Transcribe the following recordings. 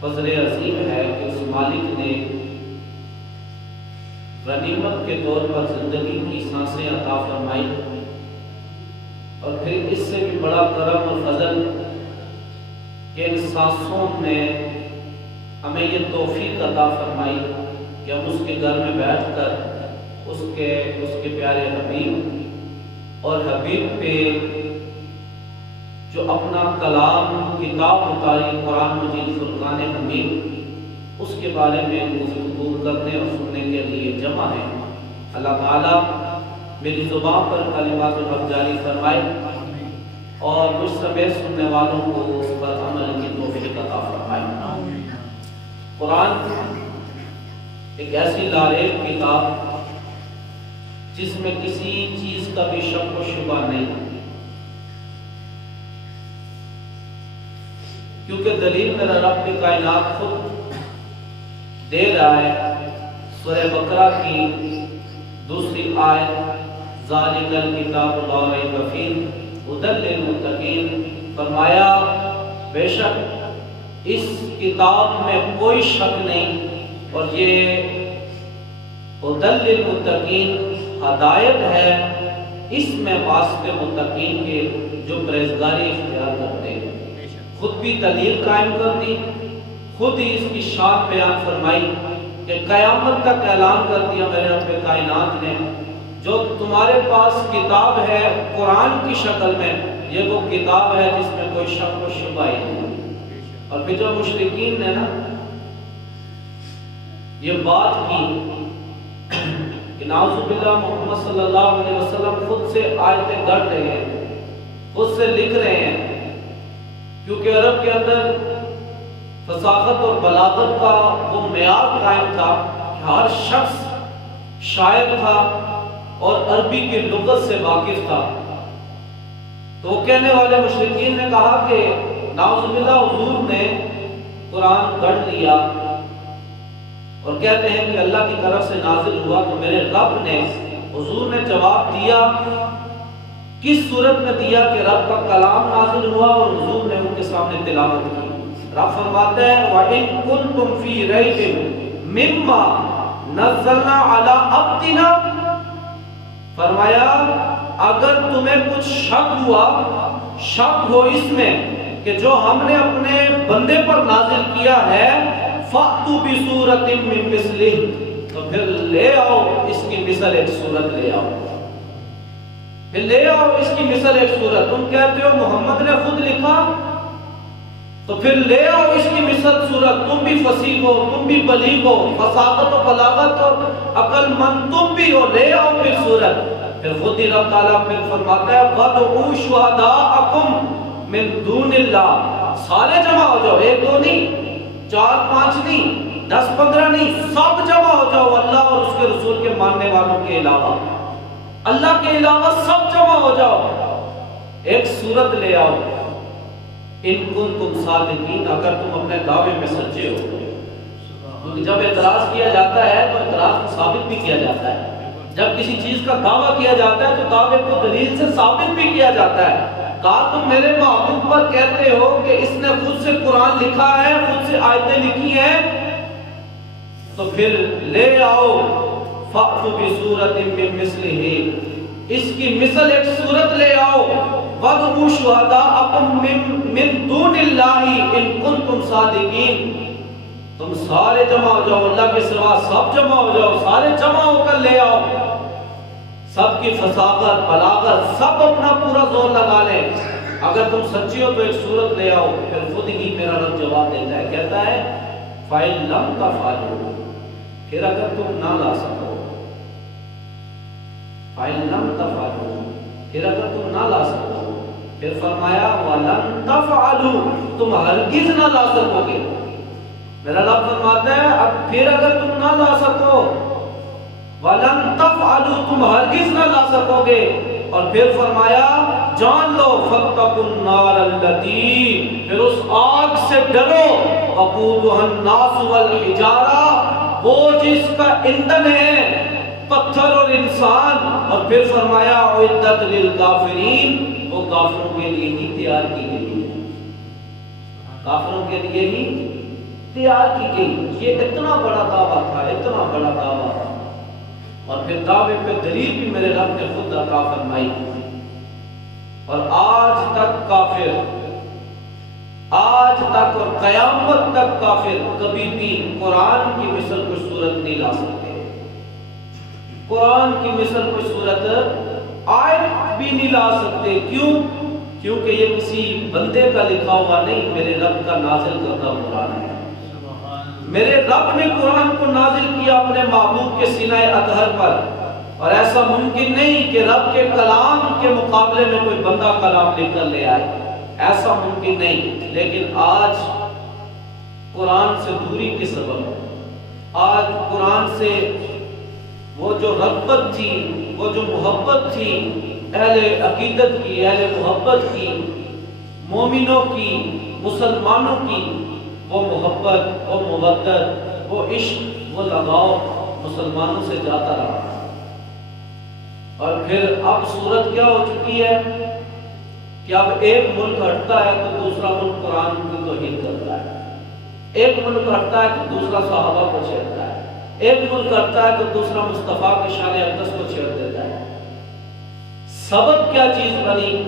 فضل عظیم ہے کہ اس مالک نے غنیمت کے طور پر زندگی کی سانسیں عطا فرمائی، اور پھر اس سے بھی بڑا کرم اور فضل کہ ان سانسوں میں ہمیں یہ توفیق عطا فرمائی کہ ہم اس کے گھر میں بیٹھ کر اس کے پیارے حبیب اور حبیب پہ جو اپنا کلام کتاب اتاری قرآن مجید فرقان حمید، اس کے بارے میں گفتگو کرنے اور سننے کے لیے جمع ہیں۔ اللہ تعالیٰ میری زبان پر کلمات الحق جاری فرمائے اور مجھ سمیت سننے والوں کو اس پر عمل کی توفیق عطا فرمائے۔ قرآن ایک ایسی لاریب کتاب جس میں کسی چیز کا بھی شک و شبہ نہیں، کیونکہ دلیل میرا رب کائنات خود دے رہا ہے۔ سورہ بقرہ کی دوسری آیت ذالک الکتاب لا ریب فیہ ھدی للمتقین، فرمایا بے شک اس کتاب میں کوئی شک نہیں اور یہ ھدی للمتقین ہدایت ہے اس میں واسطے متقین کے جو پرہیزگاری اختیار کرتے ہیں۔ خود بھی دلیل قائم کر دی، خود ہی اس کی شان بیان فرمائی کہ قیامت تک اعلان کر دیا میرے رب کائنات نے جو تمہارے پاس کتاب ہے قرآن کی شکل میں، یہ وہ کتاب ہے جس میں کوئی شک و شبہ ہی نہیں۔ اور پھر جو مشرکین نے نا یہ بات کی کہ نعوذ باللہ محمد صلی اللہ علیہ وسلم خود سے آیتیں گڑھ رہے ہیں، خود سے لکھ رہے ہیں، کیونکہ عرب کے اندر فصاحت اور بلاغت کا وہ معیار قائم تھا کہ ہر شخص شاعر تھا اور عربی کی لغت سے واقف تھا۔ تو وہ کہنے والے مشرکین نے کہا کہ نعوذ باللہ حضور نے قرآن گڑھ لیا اور کہتے ہیں کہ اللہ کی طرف سے نازل ہوا، تو میرے رب نے حضور نے جواب دیا، کس صورت میں دیا کہ رب کا کلام نازل ہوا اور حضور نے ان کے سامنے تلاوت کی۔ رب فرماتے ہیں وَإِن كُنتُمْ فِي رَيْبٍ مِّمَّا نَزَّلْنَا عَلَىٰ عَبْدِنَا، فرمایا اگر تمہیں کچھ شک ہو اس میں کہ جو ہم نے اپنے بندے پر نازل کیا ہے فَأْتُوا بِسُورَةٍ مِّن مِّثْلِهِ، تو پھر لے آؤ اس کی مثل ایک صورت لے آؤ، پھر لے آؤ اس کی مثل ایک صورت۔ تم کہتے ہو محمد نے خود لکھا، تو پھر لے آؤ اس کی مثل صورت، تم بھی فصیح ہو، تم بھی بلیغ ہو، فصاحت و بلاغت اور عقل مند تم بھی ہو، لے آؤ پھر صورت۔ پھر خود ہی رب تعالیٰ پھر فرماتا ہے وَادْعُوا شُهَدَاءَكُمْ مِن دُونِ اللَّهِ، سارے جمع ہو جاؤ، ایک دو نہیں، 4 5 نہیں، 10 15 نہیں، سب جمع ہو جاؤ اللہ اور اس کے رسول کے ماننے والوں کے علاوہ، اللہ کے علاوہ سب جمع ہو جاؤ، ایک صورت لے آؤ، ان کنتم صادقین، اگر تم اپنے دعوے میں سچے ہو۔ کیونکہ جب اعتراض کیا جاتا ہے تو اعتراض کو ثابت بھی کیا جاتا ہے، جب کسی چیز کا دعویٰ کیا جاتا ہے تو دعوے کو دلیل سے ثابت بھی کیا جاتا ہے۔ کہا تم میرے محبوب پر کہتے ہو کہ اس نے خود سے قرآن لکھا ہے، خود سے آیتیں لکھی ہیں، تو پھر لے آؤ فَأْتُوا بِسُورَةٍ مِّن مِّثْلِهِ، اس کی مثل ایک صورت لے آؤ، وَادْعُوا شُهَدَاءَكُمْ مِن دُونِ اللَّهِ إِن كُنتُمْ صَادِقِينَ، تم سارے جمع ہو جاؤ، اللہ کے سوا سب جمع ہو جاؤ، سارے جمع ہو کر لے آؤ، سب کی فصاحت بلاغت سب اپنا پورا زور لگا لیں، اگر تم سچے ہو تو ایک صورت لے آؤ۔ پھر خود ہی میرا رب جواب دیتا ہے، کہتا ہے فَإِن لَمْ تَفْعَلُوا، پھر اگر تم نہ لا سکو، فَإِن لَمْ تَفْعَلُوا، پھر اگر تم نہ لا سکو، پھر فرمایا وَلَن تَفْعَلُوا، تم ہرگز نہ لا سکو گے۔ میرا رب فرماتا ہے اب پھر اگر تم نہ لا سکو، وَلَن تَفْعَلُوا، تم ہرگز نہ لا سکو گے، اور پھر فرمایا جان لو فَاتَّقُوا النَّارَ الَّتِي، پھر اس آگ سے ڈرو، وَقُودُهَا النَّاسُ وَالْحِجَارَةُ، وہ جس کا ایندھن ہے پتھر اور انسان، اور پھر فرمایا اعدت للکافرین، وہ کافروں کے لیے ہی تیار کی گئی ہے، کافروں کے لیے ہی تیار کی گئی۔ یہ اتنا بڑا دعویٰ تھا، اتنا بڑا دعویٰ اور پھر دعوے پہ دلیل بھی میرے رب نے خود عطا فرمائی، اور آج تک کافر، آج تک اور قیامت تک کافر کبھی بھی قرآن کی مثل کوئی صورت نہیں لا سکتے، قرآن کی مثل کوئی صورت آیت بھی نہیں لا سکتے۔ کیوں؟ کیونکہ یہ کسی بندے کا لکھا ہوا نہیں، میرے رب کا نازل کردہ قرآن ہے۔ میرے رب نے قرآن کو نازل کیا اپنے محبوب کے سینہ اطہر پر، اور ایسا ممکن نہیں کہ رب کے کلام کے مقابلے میں کوئی بندہ کلام لکھ کر لے آئے، ایسا ممکن نہیں۔ لیکن آج قرآن سے دوری کے سبب، آج قرآن سے وہ جو رغبت تھی، وہ جو محبت تھی اہل عقیدت کی، اہل محبت کی، مومنوں کی، مسلمانوں کی، وہ محبت، وہ مودت، وہ عشق، وہ لگاؤ مسلمانوں سے جاتا رہا۔ اور پھر اب صورت کیا ہو چکی ہے کہ اب ایک ملک ہٹتا ہے تو دوسرا ملک قرآن کی توہین کرتا ہے، ایک ملک ہٹتا ہے تو دوسرا صحابہ کو چھیڑتا ہے، ایک ملک ہٹتا ہے تو دوسرا مصطفیٰ کے شان اقدس کو چھیڑ دیتا ہے۔ سبب کیا چیز بنی؟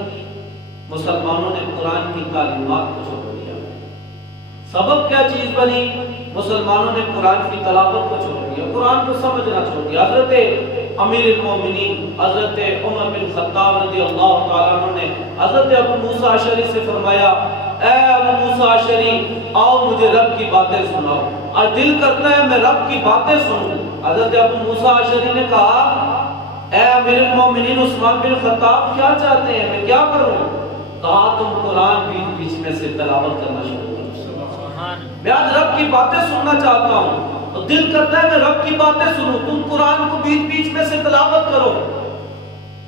مسلمانوں نے قرآن کی تعلیمات کو چھوڑ دیا۔ سبب کیا چیز بنی؟ مسلمانوں نے قرآن کی تلاوت کو چھوڑ دیا، قرآن کو سمجھنا چھوڑ دیا۔ حضرت امیر المومنین حضرت عمر بن خطاب رضی اللہ تعالیٰ عنہ نے حضرت ابو موسیٰ اشعری سے فرمایا، اے ابو موسیٰ اشعری آؤ مجھے رب کی باتیں سناؤ، اور دل کرتا ہے میں رب کی باتیں سنوں۔ حضرت ابو موسیٰ اشعری نے کہا، اے امیر المومنین عثمان بن خطاب کیا چاہتے ہیں، میں کیا کروں؟ کہا تم قرآن بیچ بیچ میں سے تلاوت کرنا شروع کرو، میں آج رب کی باتیں سننا چاہتا ہوں، تو دل کرتا ہے میں رب کی باتیں سنوں، تم قرآن کو بیچ بیچ میں سے تلاوت کرو۔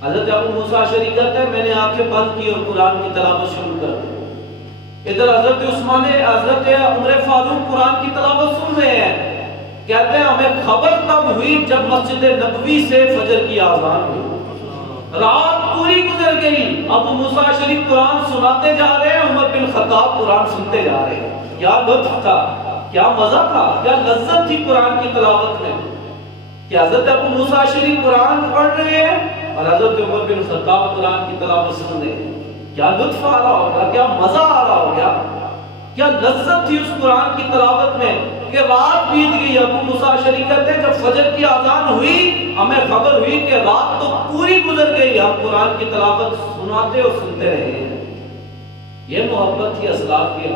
حضرت ابو موسیٰ اشعری کہتے ہیں میں نے آنکھیں بند کی اور قرآن کی تلاوت شروع کر دی۔ ادھر حضرت عمر فاروق قرآن کی تلاوت سن رہے ہیں، کہتے ہیں ہمیں خبر تب ہوئی جب مسجد نبوی سے فجر کی اذان ہوئی، رات پوری گزر گئی، ابو موسیٰ اشعری قرآن سناتے جا رہے ہیں، عمر بن خطاب قرآن سنتے جا رہے ہیں۔ کیا لطف تھا، کیا مزہ تھا، کیا لذت تھی قرآن کی تلاوت میں کہ حضرت ابو موسیٰ اشعری قرآن پڑھ رہے ہیں اور حضرت عمر بن خطاب قرآن کی تلاوت سن رہے ہیں۔ کیا لطف آ رہا ہوگا، کیا مزہ آ رہا ہوگا، کیا لذت تھی اس قرآن کی تلاوت میں کہ رات بیت گئی۔ ابو موسیٰ اشعری کہتے ہیں جب فجر کی اذان ہوئی ہمیں خبر ہوئی کہ رات تو پوری گزر گئی، ہم قرآن کی تلاوت سناتے اور سنتے رہے ہیں۔ یہ محبت تھی اسلاف کی،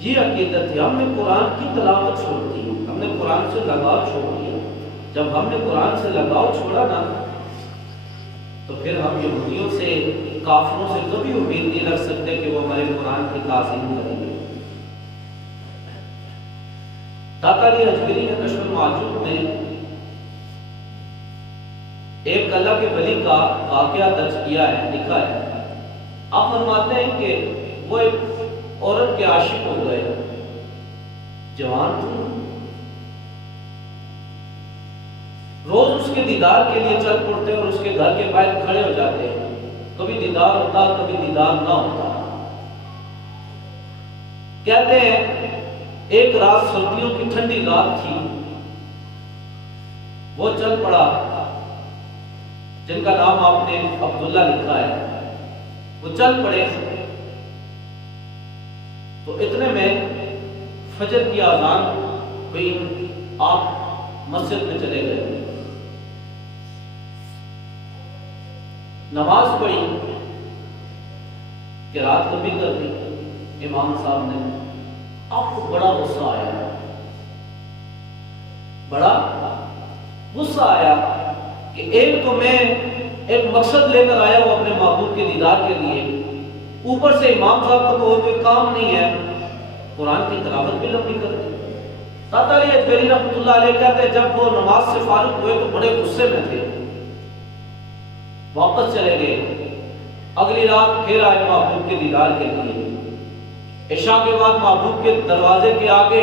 یہ عقیدت تھی۔ ہم نے قرآن کی تلاوت چھوڑ دی، ہم نے قرآن سے لگاؤ چھوڑ دیا۔ جب ہم نے قرآن سے لگاؤ چھوڑا نا تو پھر ہم یہودیوں سے، کافروں سے کبھی امید نہیں رکھ سکتے کہ وہ ہمارے قرآن کی تعظیم کریں گے۔ داتا علی حجویری نے کشف المعجوب میں ایک اللہ کے ولی کا واقعہ درج کیا ہے، لکھا ہے۔ آپ فرماتے ہیں کہ وہ ایک عورت کے عاشق ہو گئے، جوان تھی، روز اس کے دیدار کے لیے چل پڑتے اور اس کے گھر کے باہر کھڑے ہو جاتے، کبھی دیدار ہوتا کبھی دیدار نہ ہوتا۔ کہتے ہیں ایک رات سردیوں کی ٹھنڈی رات تھی، وہ چل پڑا، جن کا نام آپ نے عبداللہ لکھا ہے، وہ چل پڑے تو اتنے میں فجر کی اذان ہوئی، آپ مسجد میں چلے گئے، نماز پڑھی کہ رات لمبی کر دی امام صاحب نے۔ آپ کو بڑا غصہ آیا، بڑا غصہ آیا کہ ایک تو میں ایک مقصد لے کر آیا ہوں اپنے محبوب کے دیدار کے لیے، اوپر سے امام صاحب کو تو کوئی کام نہیں ہے، قرآن کی تلاوت بھی لمبی کر دی۔ داتا علی حجویری رحمۃ اللہ علیہ کہتے ہیں جب وہ نماز سے فارغ ہوئے تو بڑے غصے میں تھے، واپس چلے گئے، اگلی رات پھر آئے محبوب کے دیدار کے لیے۔ عشاء کے بعد محبوب کے دروازے کے آگے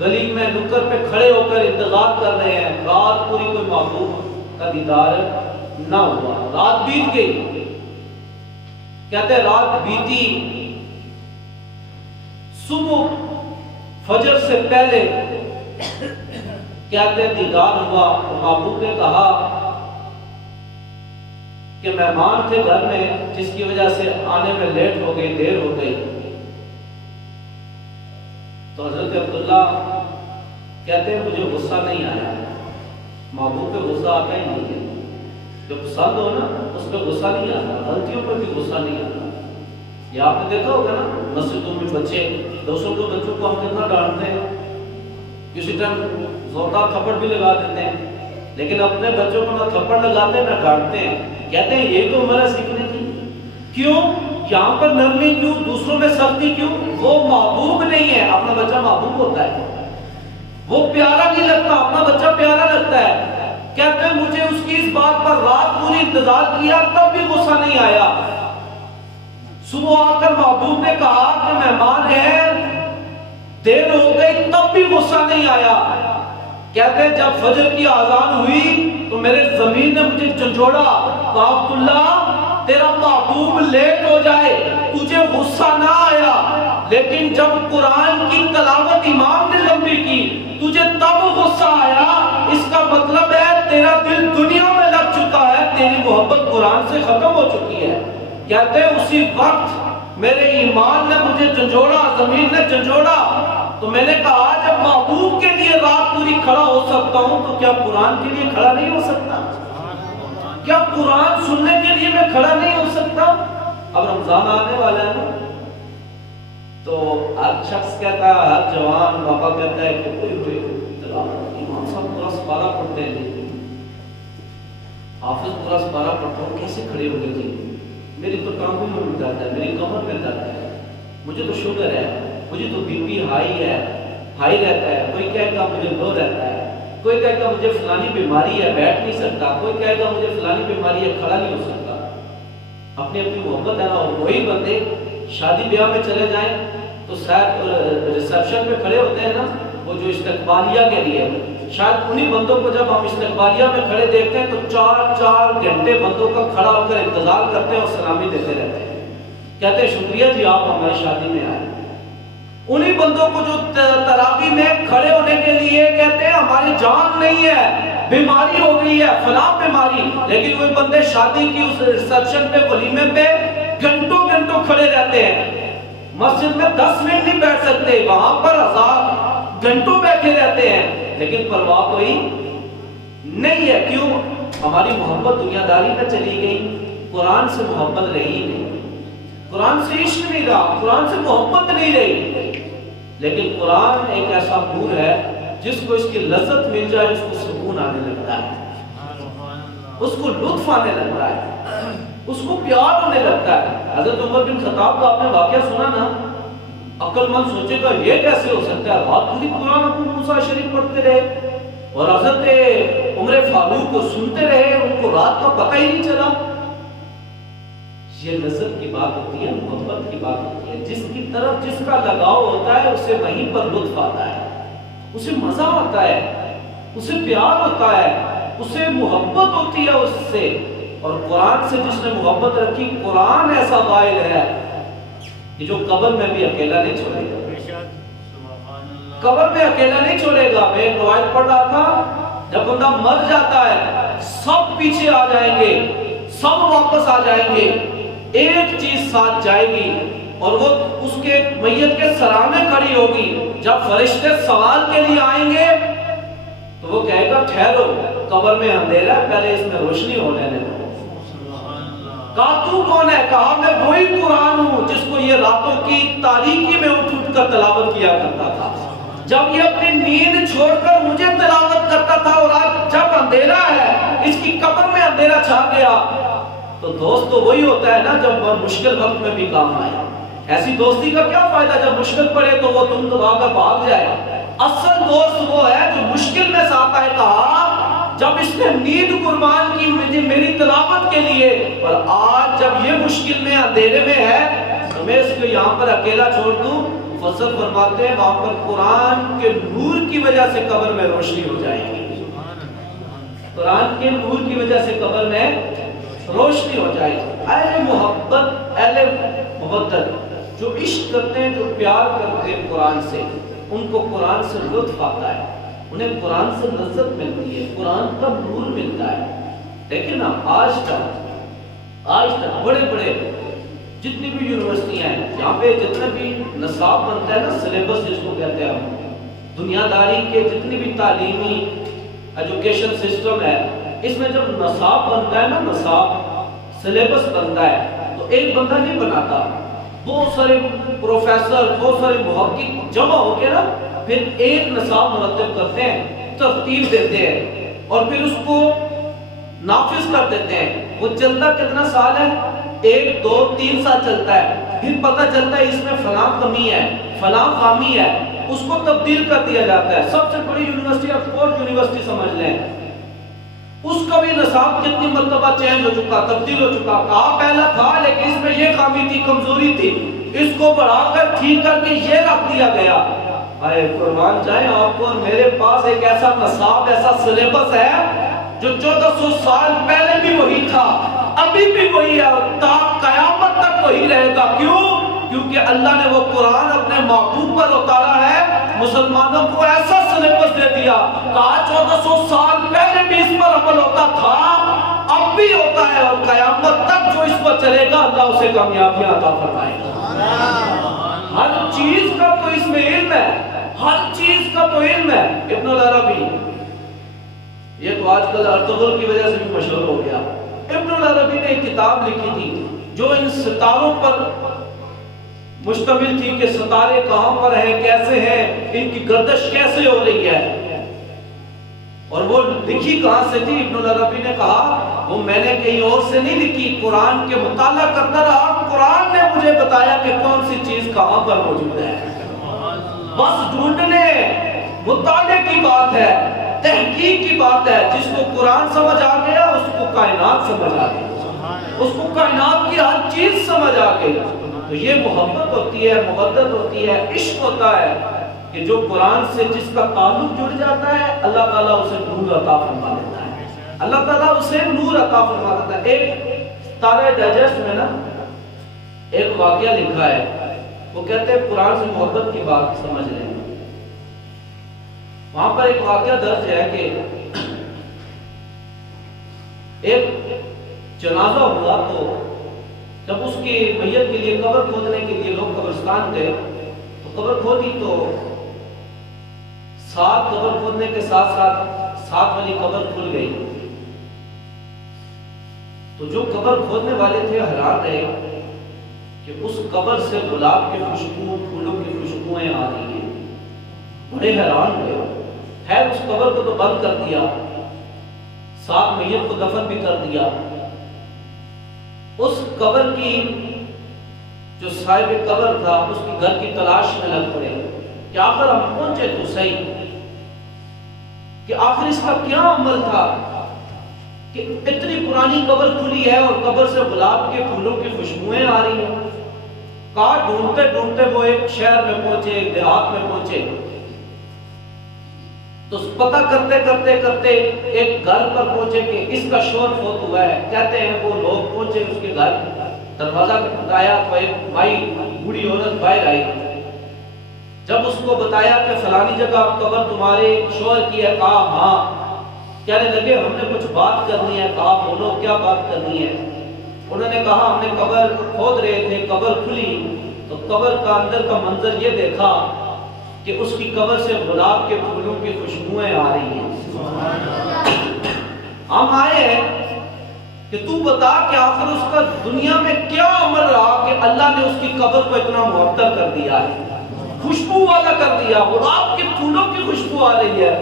گلی میں نکر پہ کھڑے ہو کر انتظار کر رہے ہیں، رات پوری کوئی محبوب کا دیدار نہ ہوا، رات بیت گئی۔ کہتے ہیں رات بیتی، صبح فجر سے پہلے کہتے دیدار ہوا، محبوب نے کہا کہ مہمان تھے گھر میں جس کی وجہ سے آنے میں لیٹ ہو گئی، دیر ہو گئی۔ تو حضرت عبداللہ کہتے ہیں مجھے غصہ نہیں آیا۔ محبوب پہ غصہ آتا ہی نہیں ہے، جو پسند ہو نا اس پہ غصہ نہیں آتا، غلطیوں پہ بھی غصہ نہیں آتا۔ یہ آپ نے دیکھا ہوگا نا مسجدوں میں بچے، دوسروں کو بچوں کو ہم کتنا ڈانٹتے ہیں، کسی ٹائم زوردار تھپڑ بھی لگا دیتے ہیں، لیکن اپنے بچوں کو نہ تھپڑ لگاتے نہ ڈانٹتے ہیں، کہتے ہیں یہ تو عمر ہے سیکھنے کی۔ کیوں یہاں پر نرمی کیوں، دوسروں میں سختی کیوں؟ وہ محبوب نہیں ہے، اپنا بچہ محبوب ہوتا ہے، وہ پیارا نہیں لگتا، اپنا بچہ پیارا لگتا ہے۔ کہتے ہیں مجھے اس کی اس بات پر رات پوری انتظار کیا تب بھی غصہ نہیں آیا۔ صبح آ کر محبوب نے کہا کہ مہمان ہیں، دیر ہو گئی، تب بھی غصہ نہیں آیا۔ کہتے ہیں جب فجر کی اذان ہوئی تو میرے ضمیر نے مجھے جھنجھوڑا، کہا عبداللہ تیرا محبوب لیٹ ہو جائے تجھے غصہ نہ آیا، لیکن جب قرآن کی تلاوت امام نے لمبی کی تجھے تب غصہ آیا۔ اس کا مطلب ہے تیرا دل دنیا میں لگ چکا ہے، تیری محبت قرآن سے ختم ہو چکی ہے۔ کہتے ہیں اسی وقت میرے ایمان نے مجھے جھنجھوڑا، ضمیر نے جھنجھوڑا، تو میں نے کہا جب محبوب کے لیے رات پوری کھڑا ہو سکتا ہوں تو کیا قرآن کے لیے کھڑا نہیں ہو سکتا؟ کیا قرآن سننے کے لیے میں کھڑا نہیں ہو سکتا؟ اب رمضان آنے والا ہے نا، تو ہر شخص کہتا ہے، ہر جوان بابا کہتا ہے کہ کوئی امام صاحب پورا سپارہ پڑھتے ہیں، حافظ پورا سپارہ پڑھتا ہوں، کیسے کھڑے ہو گئے جی؟ میری تو ٹانگوں میں بھی درد ہے، میری کمر میں درد ہے، مجھے تو شوگر ہے، مجھے تو بی پی ہائی رہتا ہے، کوئی کہے گا مجھے لو رہتا ہے، کوئی کہے گا مجھے فلانی بیماری ہے بیٹھ نہیں سکتا، کوئی کہے گا مجھے فلانی بیماری ہے کھڑا نہیں ہو سکتا۔ اپنی اپنی محبت ہے نا، اور وہی بندے شادی بیاہ میں چلے جائیں تو شاید ریسپشن پہ کھڑے ہوتے ہیں نا، وہ جو استقبالیہ کے لیے، شاید انہی بندوں کو جب ہم استقبالیہ میں کھڑے دیکھتے ہیں تو 4 گھنٹے بندوں کا کھڑا ہو کر انتظار کرتے ہیں اور سلامی دیتے رہتے ہیں، کہتے ہیں شکریہ جی آپ ہماری شادی میں آئے۔ انہی بندوں کو جو تراویح میں کھڑے ہونے کے لیے کہتے ہیں ہماری جان نہیں ہے، بیماری ہو گئی ہے، فلاں بیماری، لیکن وہ بندے شادی کی اس ریسپشن پہ، ولیمے پہ گھنٹوں کھڑے رہتے ہیں، مسجد میں 10 منٹ نہیں بیٹھ سکتے، وہاں پر 1000 گھنٹوں بیٹھے رہتے ہیں، لیکن پرواہ کوئی نہیں ہے۔ کیوں؟ ہماری محبت دنیا داری میں چلی گئی، قرآن سے محبت رہی نہیں، قرآن سے عشق نہیں رہا، قرآن سے محبت نہیں رہی۔ لیکن قرآن ایک ایسا نور ہے جس کو اس کی لذت مل جائے اس کو سکون آنے لگتا ہے، اس کو لطف آنے لگتا ہے، اس کو پیار ہونے لگتا ہے۔ حضرت عمر بن خطاب کا آپ نے واقعہ سنا نا، عقل مند سوچے گا یہ کیسے ہو سکتا ہے، رات پوری قرآن ابو موسیٰ شریف پڑھتے رہے اور حضرت عمر فاروق کو سنتے رہے، ان کو رات کا پتہ ہی نہیں چلا۔ یہ لذت کی بات ہوتی ہے، محبت کی بات ہوتی ہے، جس کی طرف جس کا لگاؤ ہوتا ہے اسے وہیں پر لطف آتا ہے، اسے مزہ آتا ہے، اسے پیار ہوتا ہے، اسے محبت ہوتی ہے اس سے۔ اور قرآن سے جس نے محبت رکھی، قرآن ایسا قائل ہے کہ جو قبر میں بھی اکیلا نہیں چھوڑے گا، قبر میں اکیلا نہیں چھوڑے گا۔ میں ایک روایت پڑھ رہا تھا، جب بندہ مر جاتا ہے سب پیچھے آ جائیں گے، سب واپس آ جائیں گے، ایک چیز ساتھ جائے گی اور وہ اس کے میت کے سرانے کھڑی ہوگی۔ جب فرشتے سوال کے لیے آئیں گے تو وہ کہے گا ٹھہرو، قبر میں اندھیرا ہے، پہلے اس میں روشنی ہونے دو۔ کہا تو کون ہے؟ کہا میں وہی قرآن ہوں جس کو یہ راتوں کی تاریکی میں اٹھ کر تلاوت کیا کرتا تھا، جب یہ اپنی نیند چھوڑ کر مجھے تلاوت کرتا تھا، اور آج جب اندھیرا ہے، اس کی قبر میں اندھیرا چھا گیا۔ تو دوست تو وہی ہوتا ہے نا جب مشکل وقت میں بھی کام آئے۔ ایسی دوستی کا کیا فائدہ جب مشکل پڑے تو وہ تم دبا کر بھاگ جائے۔ اصل دوست وہ ہے جو مشکل میں ساتھ آئے۔ کہا جب اس نے نیند قربان کی میری تلاوت کے لیے، اور آج جب یہ مشکل میں اندھیرے میں ہے تو میں اس کو یہاں پر اکیلا چھوڑ دوں۔ فصل فرماتے ہیں وہاں پر قرآن کے نور کی وجہ سے قبر میں روشنی ہو جائے گی، قرآن کے نور کی وجہ سے قبر میں روشنی ہو جائے گی۔ اہل محبت، اہل محبت جو عشق کرتے ہیں، جو پیار کرتے ہیں قرآن سے، ان کو قرآن سے لطف آتا ہے۔ انہیں قرآن سے لذت ملتی ہے، قرآن کا نور ملتا ہے۔ لیکن نا آج تک بڑے بڑے جتنی بھی یونیورسٹیاں ہیں، یہاں پہ جتنا بھی نصاب بنتا ہے نا، سلیبس جس کو کہتے ہیں ہم، دنیا داری کے جتنی بھی تعلیمی ایجوکیشن سسٹم ہے، اس میں جب نصاب بنتا ہے نا، نصاب سلیبس بنتا ہے، تو ایک بندہ نہیں بناتا، بہت سارے پروفیسر، بہت سارے محقق جمع ہو کے نا پھر ایک نصاب مرتب کرتے ہیں، ترتیب دیتے ہیں اور پھر اس کو نافذ کر دیتے ہیں۔ وہ چلتا کتنا سال ہے؟ 1 2 3 سال چلتا ہے، پھر پتہ چلتا ہے اس میں فلاں کمی ہے، فلاں خامی ہے، اس کو تبدیل کر دیا جاتا ہے۔ سب سے بڑی یونیورسٹی آکسفورڈ یونیورسٹی سمجھ لیں، اس کا بھی نصاب کتنی مرتبہ چینج ہو چکا، تبدیل ہو چکا، کہا پہلا تھا لیکن اس میں یہ خامی تھی، کمزوری تھی، اس کو بڑھا کر ٹھیک کر کے یہ رکھ دیا گیا۔ اے قربان جائیں، آپ کو اور میرے پاس ایک ایسا نصاب، ایسا سلیبس ہے جو 1400 سال پہلے بھی وہی تھا، ابھی بھی وہی ہے اور تا قیامت تک وہی رہے گا۔ کیوں؟ کیونکہ اللہ نے وہ قرآن اپنے محبوب پر اتارا ہے، مسلمانوں کو ایسا سلیبس دے دیا، کہا 1400 سال پہلے بھی اس پر عمل ہوتا تھا، اب بھی ہوتا ہے، اور قیامت تک جو اس پر چلے گا اللہ اسے کامیابیاں عطا فرمائے گا۔ ہر چیز کا تو اس میں علم ہے، ہر چیز کا تو علم ہے۔ ابن العربی، یہ تو آج کل ارطغرل کی وجہ سے بھی مشہور ہو گیا، ابن العربی نے ایک کتاب لکھی تھی جو ان ستاروں پر مشتمل تھی کہ ستارے کہاں پر ہیں، کیسے ہیں، ان کی گردش کیسے ہو رہی ہے، اور وہ لکھی کہاں سے تھی؟ ابن العربی نے کہا وہ میں نے کہیں اور سے نہیں لکھی، قرآن کے مطالعہ کرتا رہا، قرآن نے مجھے بتایا کہ کون سی چیز کہاں پر موجود ہے۔ بس ڈھونڈنے مطالعے کی بات ہے، تحقیق کی بات ہے، جس کو قرآن سمجھ آ گیا اس کو کائنات سمجھ آ گئی، اس کو کائنات کی ہر چیز سمجھ آ گئی۔ تو یہ محبت ہوتی ہے، محبت ہوتی ہے، عشق ہوتا ہے کہ جو قرآن سے جس کا تعلق جڑ جاتا ہے اللہ تعالیٰ اسے نور عطا فرما دیتا ہے، اللہ تعالیٰ اسے نور عطا فرما دیتا ہے۔ ایک تارہ ڈائجسٹ میں نا ایک واقعہ لکھا ہے، وہ کہتے ہیں قرآن سے محبت کی بات سمجھ لیں، وہاں پر ایک واقعہ درج ہے کہ ایک جنازہ ہوا، تو جب اس کی میت کے لیے قبر کھودنے کے لیے لوگ قبرستان گئے تو قبر کھودی، تو 7 قبر کھودنے کے ساتھ ساتھ 7 والی قبر کھل گئی۔ تو جو قبر کھودنے والے تھے حیران رہے کہ اس قبر سے گلاب کی خوشبو، پھولوں کی خوشبوئیں آ رہی ہیں، بڑے حیران ہوئے۔ خیر اس قبر کو تو بند کر دیا، ساتھ میت کو دفن بھی کر دیا۔ اس قبر کی جو صاحب قبر تھا اس کی گھر کی تلاش میں لگ پڑے کہ آخر ہم پہنچے تو صحیح، کہ آخر اس کا کیا عمل تھا کہ اتنی پرانی قبر کھلی ہے اور قبر سے گلاب کے پھولوں کی خوشبوئیں آ رہی ہیں۔ کہا ڈھونڈتے ڈھونڈتے وہ ایک شہر میں پہنچے، ایک دیہات میں پہنچے، تو پتہ کرتے کرتے کرتے ایک گھر پر پہنچے کہ اس کا شوہر فوت ہوا ہے۔ کہتے ہیں وہ لوگ پہنچے اس کے گھر، دروازہ کھٹکھٹایا تو ایک بھائی، بوڑھی عورت باہر آئی۔ جب اس کو بتایا کہ فلانی جگہ قبر تمہارے شوہر کی ہے، کہا ہاں۔ کہنے لگے ہم نے کچھ بات کرنی ہے۔ کہا بولو کیا بات کرنی ہے؟ انہوں نے کہا ہم نے قبر کھود رہے تھے، قبر کھلی تو قبر کا اندر کا منظر یہ دیکھا کہ اس کی قبر سے گلاب کے پھولوں کی خوشبوئیں آ رہی ہیں۔ ہم آئے ہیں کہ تو بتا کہ آخر اس کا دنیا میں کیا عمل رہا کہ اللہ نے اس کی قبر کو اتنا معطر کر دیا ہے، خوشبو والا کر دیا، گلاب کے پھولوں کی خوشبو آ رہی ہے۔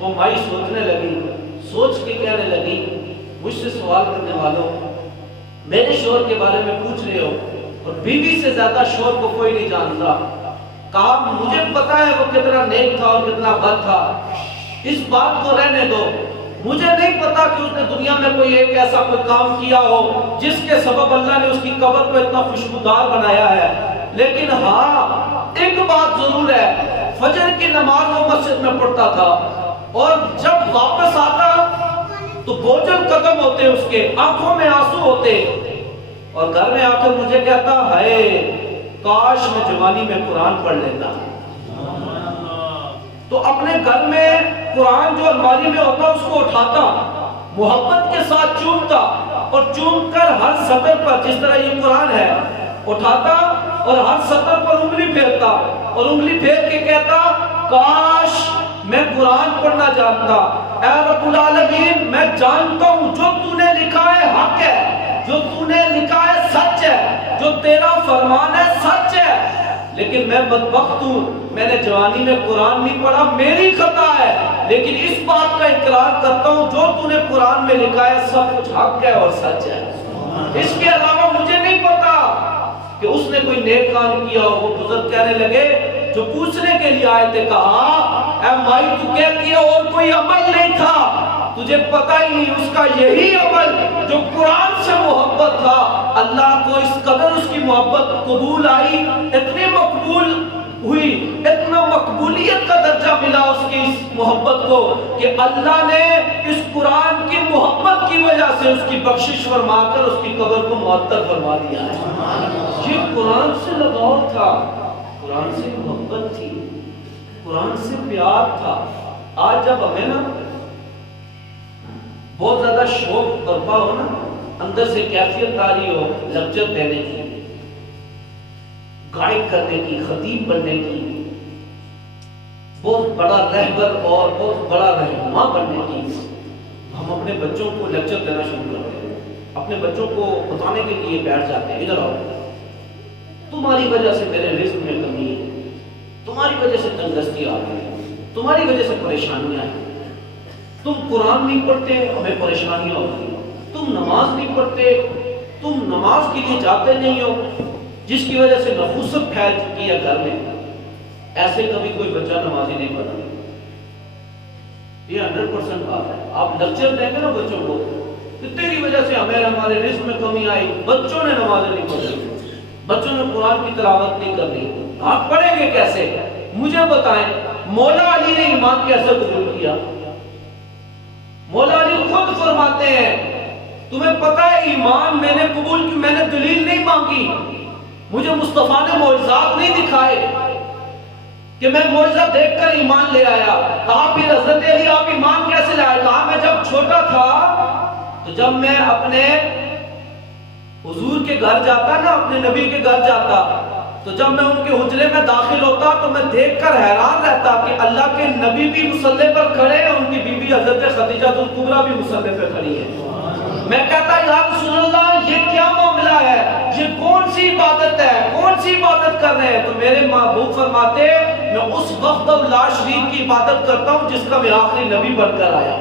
وہ مائی سوچنے لگی، سوچ کے کہنے لگی مجھ سے سوال کرنے والوں، میرے شوہر کے بارے میں پوچھ رہے ہو اور بیوی سے زیادہ شوہر کو کوئی نہیں جانتا۔ کہا مجھے پتا ہے وہ کتنا نیک تھا اور کتنا بد تھا، اس بات کو رہنے دو، مجھے نہیں پتا کہ اس نے دنیا میں کوئی ایک ایسا کوئی کام کیا ہو جس کے سبب اللہ نے اس کی قبر کو اتنا خوشبودار بنایا ہے، لیکن ہاں ایک بات ضرور ہے، فجر کی نماز وہ مسجد میں پڑھتا تھا اور جب واپس آتا تو بوجھل قدم ہوتے اس کے، آنکھوں میں آنسو ہوتے، اور گھر میں آ کر مجھے کہتا ہے کاش میں جوانی میں قرآن پڑھ لیتا۔ تو اپنے گھر میں قرآن جو الماری میں ہوتا اس کو اٹھاتا، محبت کے ساتھ چومتا، اور چوم کر ہر سطر پر، جس طرح یہ قرآن ہے، اٹھاتا اور ہر سطر پر انگلی پھیرتا، اور انگلی پھیر کے کہتا کاش میں قرآن پڑھنا جانتا، اے رب العالمین میں جانتا ہوں جو تو نے لکھا ہے حق ہے، جو تو نے لکھا ہے سچ ہے، جو تیرا فرمان ہے سچ ہے، لیکن میں بدبخت ہوں، میں نے جوانی میں قرآن نہیں پڑھا، میری خطا ہے، لیکن اس بات کا اقرار کرتا ہوں جو تو نے قرآن میں لکھا ہے سب کچھ حق ہے اور سچ ہے، اس کے علاوہ مجھے نہیں پتا کہ اس نے کوئی نیک کام کیا ہو۔ وہ بزرگ کہنے لگے جو پوچھنے کے لیے آئے تھے، کہا اے مائی تو کہتی ہے اور کوئی عمل نہیں تھا، تجھے پتہ ہی نہیں اس کا یہی عمل جو قرآن سے محبت تھا، اللہ کو اس قدر اس کی محبت قبول آئی، اتنی مقبول ہوئی، اتنا مقبولیت کا درجہ ملا اس کی اس محبت کو کہ اللہ نے اس قرآن کی محبت کی وجہ سے اس کی بخشش فرما کر اس کی قبر کو معطر فرما دیا ہے۔ یہ قرآن سے لگاؤ تھا، قرآن سے محبت تھی، قرآن سے پیار تھا۔ آج جب ہمیں نا بہت زیادہ شوق برپا ہو نا، اندر سے کیفیت آ رہی ہو لیکچر دینے کی، گائیڈ کرنے کی، خطیب بننے کی، بہت بڑا رہبر اور بہت بڑا رہنما بننے کی، ہم اپنے بچوں کو لیکچر دینا شروع کرتے ہیں، اپنے بچوں کو بتانے کے لیے بیٹھ جاتے ہیں، ادھر آؤ تمہاری وجہ سے میرے رزق میں کمی ہے، تمہاری وجہ سے تنگستی آ رہی ہے، تمہاری وجہ سے پریشانیاں ہیں، تم قرآن نہیں پڑھتے ہمیں پریشانیاں ہوتی ہیں، تم نماز نہیں پڑھتے، تم نماز کے لیے جاتے نہیں ہو، جس کی وجہ سے نفوست پھیل چکی ہے گھر میں، ایسے کبھی کوئی بچہ نمازی نہیں پڑھا۔ یہ 100% بات ہے۔ آپ لیکچر دیں گے نا بچوں کو کہ تیری وجہ سے ہمارے رزق میں کمی آئی، بچوں نے نمازیں نہیں پڑھی، بچوں نے قرآن کی تلاوت نہیں کرنی، آپ پڑھیں گے کیسے؟ مجھے بتائیں مولا علی نے ایمان کیسے قبول کیا؟ مولا علی خود فرماتے ہیں تمہیں پتا ہے ایمان میں نے قبول کی، میں نے دلیل نہیں مانگی، مجھے مصطفیٰ نے معجزات نہیں دکھائے کہ میں معجزہ دیکھ کر ایمان لے آیا۔ کہا پھر حضرت علی آپ ایمان کیسے لائے؟ کہا میں جب چھوٹا تھا تو جب میں اپنے حضور کے گھر جاتا نا، اپنے نبی کے گھر جاتا، تو جب میں ان کے حجرے میں داخل ہوتا تو میں دیکھ کر حیران رہتا کہ اللہ کے نبی بھی مصلی پر کھڑے ہیں، ان کی بیوی حضرت خدیجہ الکبریٰ بھی مصلی پر کھڑی ہے۔ میں کہتا یا رسول اللہ یہ کیا معاملہ ہے، یہ کون سی عبادت ہے، کون سی عبادت کر رہے ہیں؟ تو میرے محبوب فرماتے میں اس وقت لا شریک کی عبادت کرتا ہوں جس کا میں آخری نبی بن کر آیا۔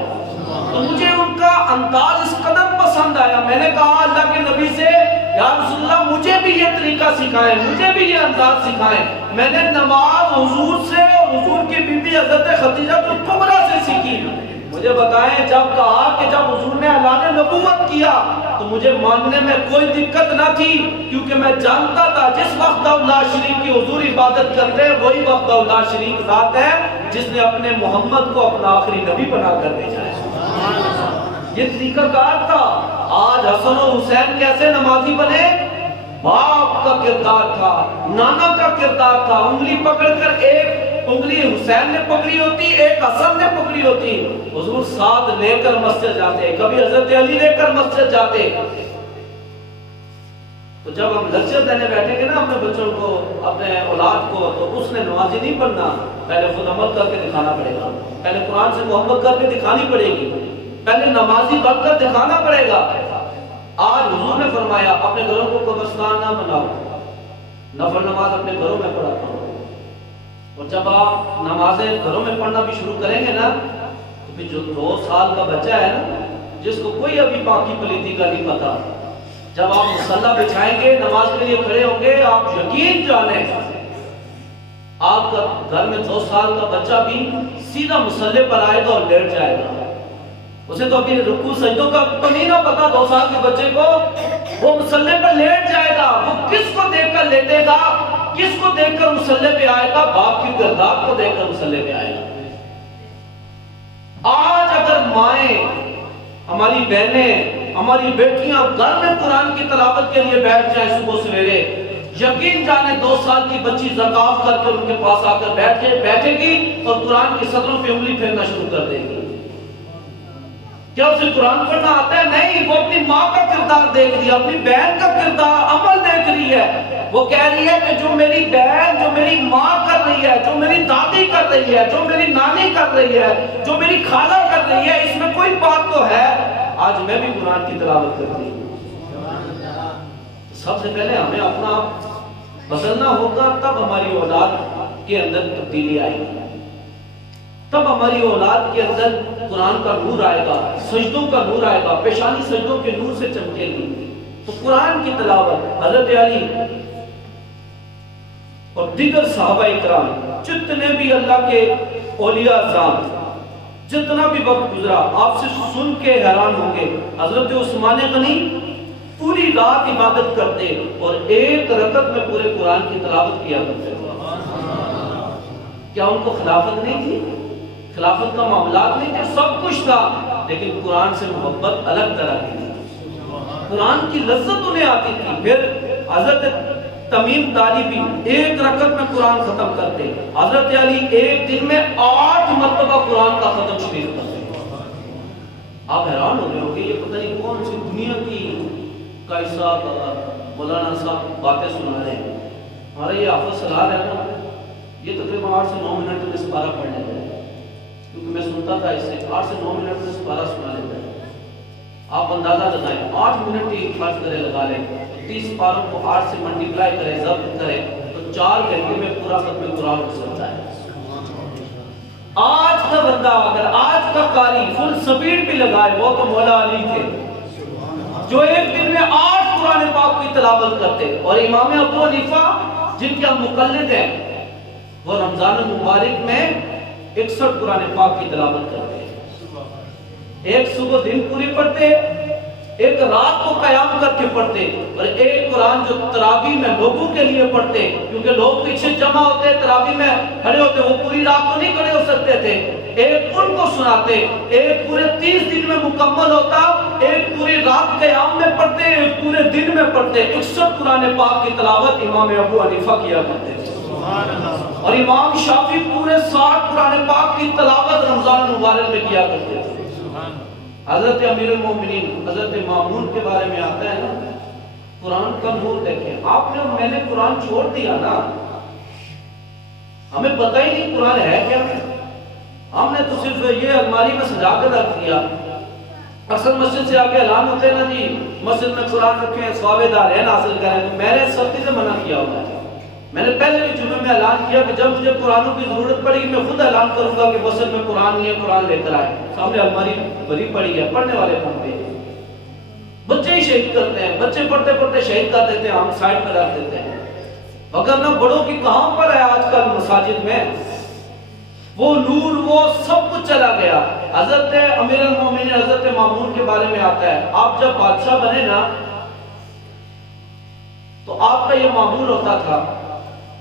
تو مجھے ان کا انداز اس قدر پسند آیا، میں نے کہا اللہ کے نبی سے یا رسول اللہ مجھے بھی یہ طریقہ سکھائیں، مجھے بھی یہ انداز سکھائیں۔ میں نے نماز حضور سے اور حضور کی بیوی حضرت خدیجہ الکبریٰ سے سیکھی۔ مجھے بتائیں جب کہا کہ جب حضور نے اعلان نبوت کیا تو مجھے ماننے میں کوئی دقت نہ تھی، کیونکہ میں جانتا تھا جس وقت اللہ شریک کی حضور عبادت کرتے ہیں وہی وقت اللہ شریک ذات ہے جس نے اپنے محمد کو اپنا آخری نبی بنا کر بھیجا ہے۔ یہ طریقہ کار تھا۔ آج حسن و حسین کیسے نمازی بنے؟ باپ کا کردار تھا، نانا کا کردار تھا، انگلی پکڑ کر ایک انگلی حسین نے پکڑی ہوتی، ایک حسن نے پکڑی ہوتی، حضور ساتھ لے کر مسجد جاتے، کبھی حضرت علی لے کر مسجد جاتے۔ تو جب ہم لیکچر دینے بیٹھیں گے نا اپنے بچوں کو، اپنے اولاد کو، تو اس نے نمازی نہیں پڑھنا، پہلے خود عمل کر کے دکھانا پڑے گا، پہلے قرآن سے محبت کر کے دکھانی پڑے گی، پہلے نمازی بن کر دکھانا پڑے گا۔ آج حضور نے فرمایا اپنے گھروں کو قبرستان نہ بناؤ، نفل نماز اپنے گھروں میں پڑھاتا ہوں، اور جب آپ نمازیں گھروں میں پڑھنا بھی شروع کریں گے نا تو پھر جو 2 سال کا بچہ ہے نا جس کو کوئی ابھی پاکی پلیتی کا نہیں پتا، جب آپ مصلی بچھائیں گے نماز کے لیے کھڑے ہوں گے، آپ یقین جانیں آپ کا گھر میں 2 سال کا بچہ بھی سیدھا مصلی پر آئے گا اور لیٹ جائے گا۔ اسے تو ابھی رکوع سجدوں کا تو نہیں نہ پتا، 2 سال کے بچے کو وہ مصلی پر لیٹ جائے گا، وہ کس کو دیکھ کر لیٹے گا، کس کو دیکھ کر مصلی پہ آئے گا؟ باپ کی کردار کو دیکھ کر مصلی پہ آئے گا۔ آج اگر مائیں، ہماری بہنیں، ہماری بیٹیاں گھر میں قرآن کی تلاوت کے لیے بیٹھ جائیں صبح سویرے، یقین جانے 2 سال کی بچی زکات کر کے ان کے پاس آ کر بیٹھے گی اور قرآن کی صدروں پہ انگلی پھیرنا شروع کر دے گی. کیا اسے قرآن پڑھنا آتا ہے؟ نہیں. وہ اپنی ماں کا کردار دیکھ رہی ہے، اپنی بہن کا کردار عمل دیکھ رہی ہے. وہ کہہ رہی ہے کہ جو میری بہن، جو میری ماں کر رہی ہے، جو میری دادی کر رہی ہے، جو میری نانی کر رہی ہے، جو میری خالہ کر رہی ہے، اس میں کوئی بات تو ہے. آج میں بھی قرآن کی تلاوت کرتی ہوں. سب سے پہلے ہمیں اپنا بدلنا ہوگا، تب ہماری اولاد کے اندر تبدیلی آئے گی، تب ہماری اولاد کے اندر قرآن کا نور آئے گا، سجدوں کا نور آئے گا، پیشانی سجدوں کے نور سے چمکے گی. تو قرآن کی تلاوت حضرت علی اور دیگر صحابہ اکرام، جتنے بھی اللہ کے اولیاء اعظام، جتنا بھی وقت گزرا، آپ سے سن کے حیران ہوں گے. حضرت عثمان غنی پوری رات عبادت کرتے اور 1 رکعت میں پورے قرآن کی تلاوت کیا کرتے. کیا ان کو خلافت نہیں تھی؟ خلافت کا معاملات نہیں تھے، سب کچھ تھا، لیکن قرآن سے محبت الگ طرح کی تھی. قرآن کی لذت انہیں آتی تھی. پھر حضرت تمیم داری بھی 1 رکعت میں قرآن ختم کرتے. حضرت علی ایک دن میں 8 مرتبہ قرآن کا ختم شریف کرتے. آپ حیران ہو رہے ہو کہ یہ پتہ نہیں کون سی دنیا کی قائد صاحب مولانا صاحب باتیں سنا رہے ہیں. ہمارا یہ حافظ صلاح ہے نا، یہ تقریباً 8 سے 9 منٹ میں سپارہ پڑھ لیتا ہے، کیونکہ میں سنتا تھا اس سے 8 سے 9 منٹ میں سپارہ سنا لیتا ہے. آپ اندازہ لگائیں، 8 منٹ ہی فرض کرے لگا لیں، 30 پاروں کو 8 سے ملٹیپلائی کریں، ضبط کریں، تو 4 گھنٹے میں پورا ختم قرآن ہو سکتا ہے. آج کا بندہ اگر آج کا قاری فل سپیڈ بھی لگائے، وہ تو مولا علی تھے جو ایک دن میں 8 قرآن پاک کی تلاوت کرتے. اور امام ابو حنیفہ جن کے ہم مقلد ہیں، وہ رمضان المبارک میں 61 قرآن پاک کی تلاوت کرتے. ایک صبح دن پوری پڑھتے، ایک رات کو قیام کر کے پڑھتے، اور ایک قرآن جو تراویح میں لوگوں کے لیے پڑھتے، کیونکہ لوگ پیچھے جمع ہوتے تراویح میں کھڑے ہوتے، وہ پوری رات تو نہیں کھڑے ہو سکتے تھے. ایک ان کو سناتے، ایک پورے 30 دن میں مکمل ہوتا، ایک پوری رات قیام میں پڑھتے، ایک پورے دن میں پڑھتے. 61 قرآن پاک کی تلاوت امام ابو حنیفہ کیا کرتے تھے. اور امام شافعی پورے 60 قرآن پاک کی تلاوت رمضان مبارک میں کیا کرتے تھے. حضرت امیر المومنین حضرت مامون کے بارے میں آتا ہے نا، قرآن کا نور دیکھیں. آپ نے میں نے قرآن چھوڑ دیا نا، ہمیں پتہ ہی نہیں قرآن ہے کیا. ہم نے تو صرف یہ الماری میں سجا کر رکھ دیا. اکثر مسجد سے آگے اعلان ہوتے ہیں نا جی مسجد میں قرآن رکھیں، ثواب دارین حاصل کریں. تو میں نے سختی سے منع کیا ہوا ہے. میں نے پہلے بھی جمعے میں اعلان کیا کہ جب مجھے قرآنوں کی ضرورت پڑے گی میں خود اعلان کروں گا کہ مسجد میں قرآن نہیں ہے، قرآن لے کر آئے. سامنے الماری بھری پڑی ہے، پڑھنے والے پڑھتے ہیں. بچے ہی شہید کرتے ہیں، بچے پڑھتے پڑھتے شہید کر دیتے ہیں، ہم سائڈ پر رکھ دیتے ہیں. وگرنہ بڑوں کی کہاں پر ہے آج کل مساجد میں وہ نور، وہ سب کچھ چلا گیا. حضرت امیر المومنین حضرت مامون کے بارے میں آتا ہے، آپ جب بادشاہ بنے نا تو آپ کا یہ معمول ہوتا تھا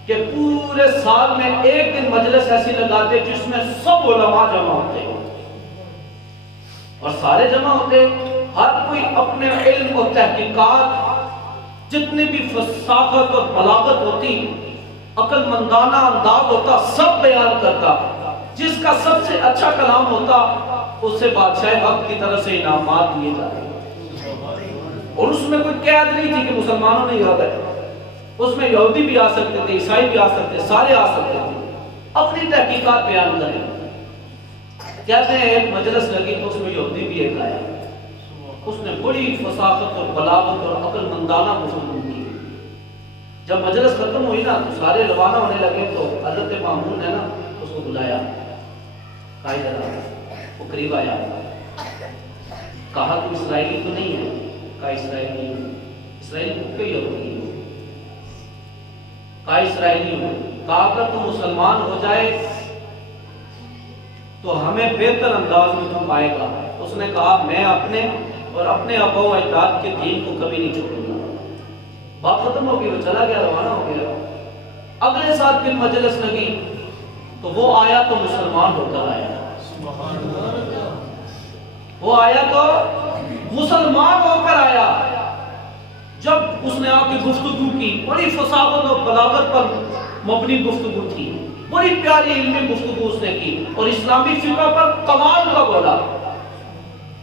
کہ پورے سال میں ایک دن مجلس ایسی لگاتے جس میں سب علماء جمع ہوتے اور سارے جمع ہوتے، ہر کوئی اپنے علم و تحقیقات، جتنی بھی فصاحت اور بلاغت ہوتی، عقل مندانہ انداز ہوتا، سب بیان کرتا. جس کا سب سے اچھا کلام ہوتا اسے بادشاہ حق کی طرف سے انعامات دیے جاتے. اور اس میں کوئی قید نہیں تھی کہ مسلمانوں نے یاد ہے، اس میں یہودی بھی آ سکتے تھے، عیسائی بھی آ سکتے تھے، سارے آ سکتے تھے، اپنی تحقیقات بیان کریں. کہتے ہیں ایک مجلس لگی تو اس میں یہودی بھی ایک آیا، اس نے بڑی فصاحت اور بلاغت اور عقل مندانہ گفتگو کی. جب مجلس ختم ہوئی نا تو سارے روانہ ہونے لگے تو حضرت مامون نے نا اس کو بلایا، کہا ادھر آ. وہ قریب آیا، کہا تم اسرائیلی تو نہیں ہے؟ کہا اسرائیلی ہوں. اسرائیلی کو کیوں یہودی ہے؟ کہا اسرائیلی ہوں. کہا اگر تم مسلمان ہو جائے تو ہمیں بہتر انداز میں تم پائے گا. اس نے کہا میں اپنے اور اپنے آبا و اجداد کے دین کو کبھی نہیں چھوڑوں گا. بات ختم ہو گئی، وہ چلا گیا، روانہ ہو گیا. اگلے سال پھر مجلس لگی تو وہ آیا تو مسلمان ہو کر آیا. وہ آیا تو مسلمان ہو کر آیا. جب اس نے آ کے گفتگو کی، بڑی فصاحت اور بلاغت پر مبنی گفتگو تھی، بڑی پیاری علمی گفتگو اس نے کی اور اسلامی فقہ پر کمال کا بولا۔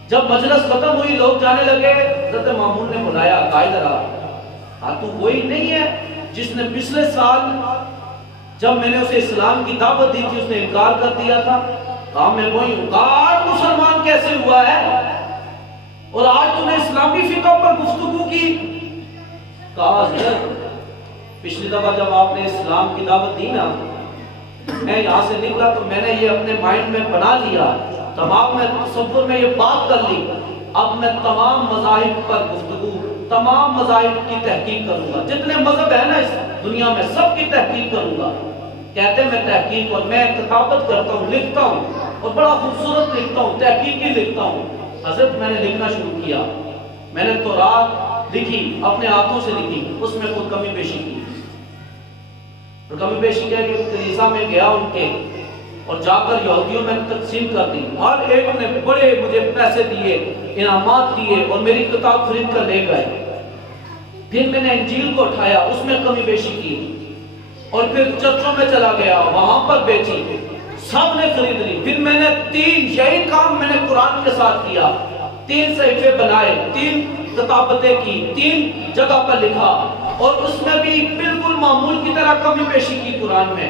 جب مجلس ختم ہوئی، لوگ جانے لگے، حضرت مامون نے بلایا، کہا ادھر آ، تو وہی نہیں ہے جس نے پچھلے سال جب میں نے اسے اسلام کی دعوت دی تھی اس نے انکار کر دیا تھا؟ کہا میں وہی ہوں۔ کہا آج مسلمان کیسے ہوا ہے اور آج تو نے اسلامی فقہ پر گفتگو کی؟ کہا حضرت پچھلی دفعہ جب آپ نے اسلام کی دعوت دی نا، میں یہاں سے نکلا تو میں نے یہ اپنے مائنڈ میں بنا لیا، تمام میں تصور میں یہ بات کر لی، اب میں تمام مذاہب پر گفتگو، تمام مذاہب کی تحقیق کروں گا، جتنے مذہب ہیں نا اس دنیا میں سب کی تحقیق کروں گا۔ کہتے ہیں میں تحقیق اور میں کتابت کرتا ہوں، لکھتا ہوں اور بڑا خوبصورت لکھتا ہوں، تحقیقی لکھتا ہوں۔ حضرت میں نے لکھنا شروع کیا، میں نے تورات لکھی، اپنے ہاتھوں سے لکھی، اس میں کوئی کمی بیشی کی، اور کمی بیشی کیا کہ کلیسا میں گیا ان کے اور جا کر یہودیوں میں تقسیم کر دی، ہر ایک نے بڑے مجھے پیسے دیے، انعامات دیے اور میری کتاب خرید کر لے گئے۔ پھر میں نے انجیل کو اٹھایا، اس میں کمی بیشی کی، اور پھر چرچوں میں چلا گیا، وہاں پر بیچی، سب نے خرید لی۔ پھر میں نے یہی کام میں نے قرآن کے ساتھ کیا، 3 صحیفے بنائے، 3 کتابتیں کی، 3 جگہ پر لکھا، اور اس میں بھی بالکل معمول کی طرح کمی بیشی کی قرآن میں،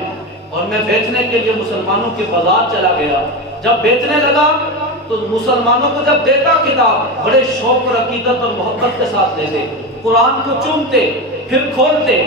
اور میں بیچنے کے لیے مسلمانوں کے بازار چلا گیا۔ جب بیچنے لگا تو مسلمانوں کو جب دیتا کتاب، بڑے شوق اور عقیدت اور محبت کے ساتھ لیتے، قرآن کو چومتے، پھر کھولتے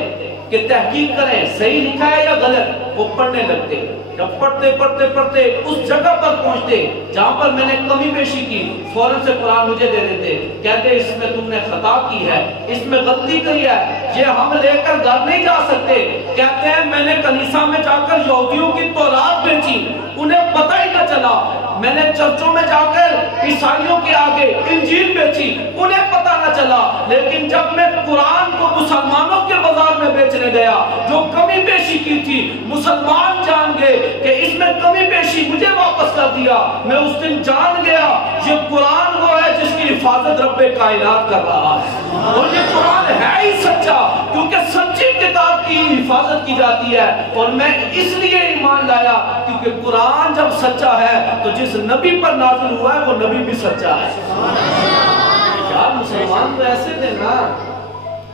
کہ تحقیق کریں صحیح لکھا ہے یا غلط، وہ پڑھنے لگتے۔ جب پڑھتے پڑھتے پڑھتے اس جگہ پر پہنچتے جہاں پر میں نے کمی بیشی کی، فوراً سے قرآن مجھے دے دیتے، کہتے اس میں تم نے خطا کی ہے، اس میں غلطی کی ہے، یہ ہم لے کر گھر نہیں جا سکتے۔ کہتے ہیں میں نے کنیسہ میں جا کر یہودیوں کی تورات بیچی، انہیں پتہ ہی نہ چلا۔ میں نے چرچوں میں جا کر عیسائیوں کے آگے انجیل بیچی، انہیں پتہ نہ چلا۔ لیکن جب میں قرآن کو مسلمانوں کے بازار میں بیچنے گیا، جو کمی بیشی کی تھی مسلمان جان گئے کہ اس میں کمی بیشی، مجھے واپس کر دیا۔ میں اس دن جان گیا یہ قرآن وہ ہے جس کی حفاظت رب کائنات کر رہا ہے، اور یہ قرآن ہے ہی سچا، کیونکہ سچی کتاب کی حفاظت کی جاتی ہے۔ اور میں اس لیے ایمان لایا کیونکہ قرآن جب سچا ہے تو جس نبی پر نازل ہوا ہے وہ نبی بھی سچا ہے۔ یار مسلمان تو ایسے تھے نا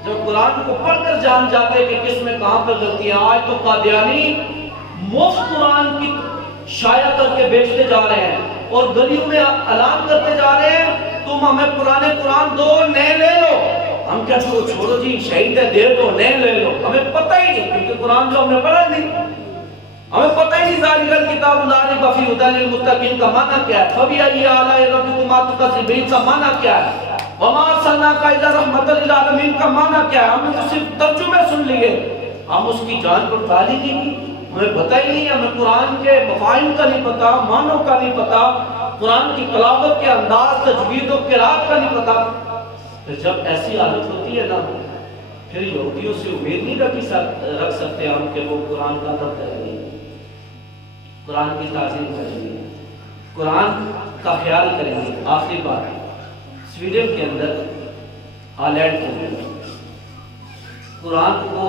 جو قرآن کو پڑھ کر جان جاتے کہ کس میں کہاں پر غلطیاں۔ آج تو قادیانی مفت قرآن کی شائع کر کے بیچتے جا رہے ہیں اور گلیوں میں اعلان کرتے جا رہے ہیں تم ہمیں پرانے قرآن دو، نئے لے لو۔ ہم کیا چھوڑو جی، شہید ہے، دے دو، نئے لے لو۔ ہمیں پتہ ہی نہیں، کیونکہ قرآن جو ہم نے پڑھا نہیں، ہمیں پتہ ہی نہیں ذالک الکتاب لا ریب فیہ ھدی للمتقین کا معنی کیا ہے، فبأی آلاء ربکما تکذبان کا معنی کیا ہے، وما ارسلناک الا رحمۃ للعالمین کا معنی کیا ہے۔ ہم نے تو صرف ترجمے سن لیے، ہم اس کی جان پڑتال ہی نہیں کی، ہمیں پتہ ہی نہیں، ہمیں قرآن کے مفاہیم کا نہیں پتہ، معنوں کا نہیں پتہ، قرآن کی تلاوت کے انداز، تجوید و قرات کا نہیں پتہ۔ پھر جب ایسی حالت ہوتی ہے نا، پھر یہودیوں سے امید نہیں رکھ سکتے ہم کہ وہ قرآن کا ادب کریں گے، قرآن کی تعظیم کریں گے، قرآن کا خیال کریں گے۔ آخری بات، سویڈن کے اندر، ہالینڈ کے اندر قرآن کو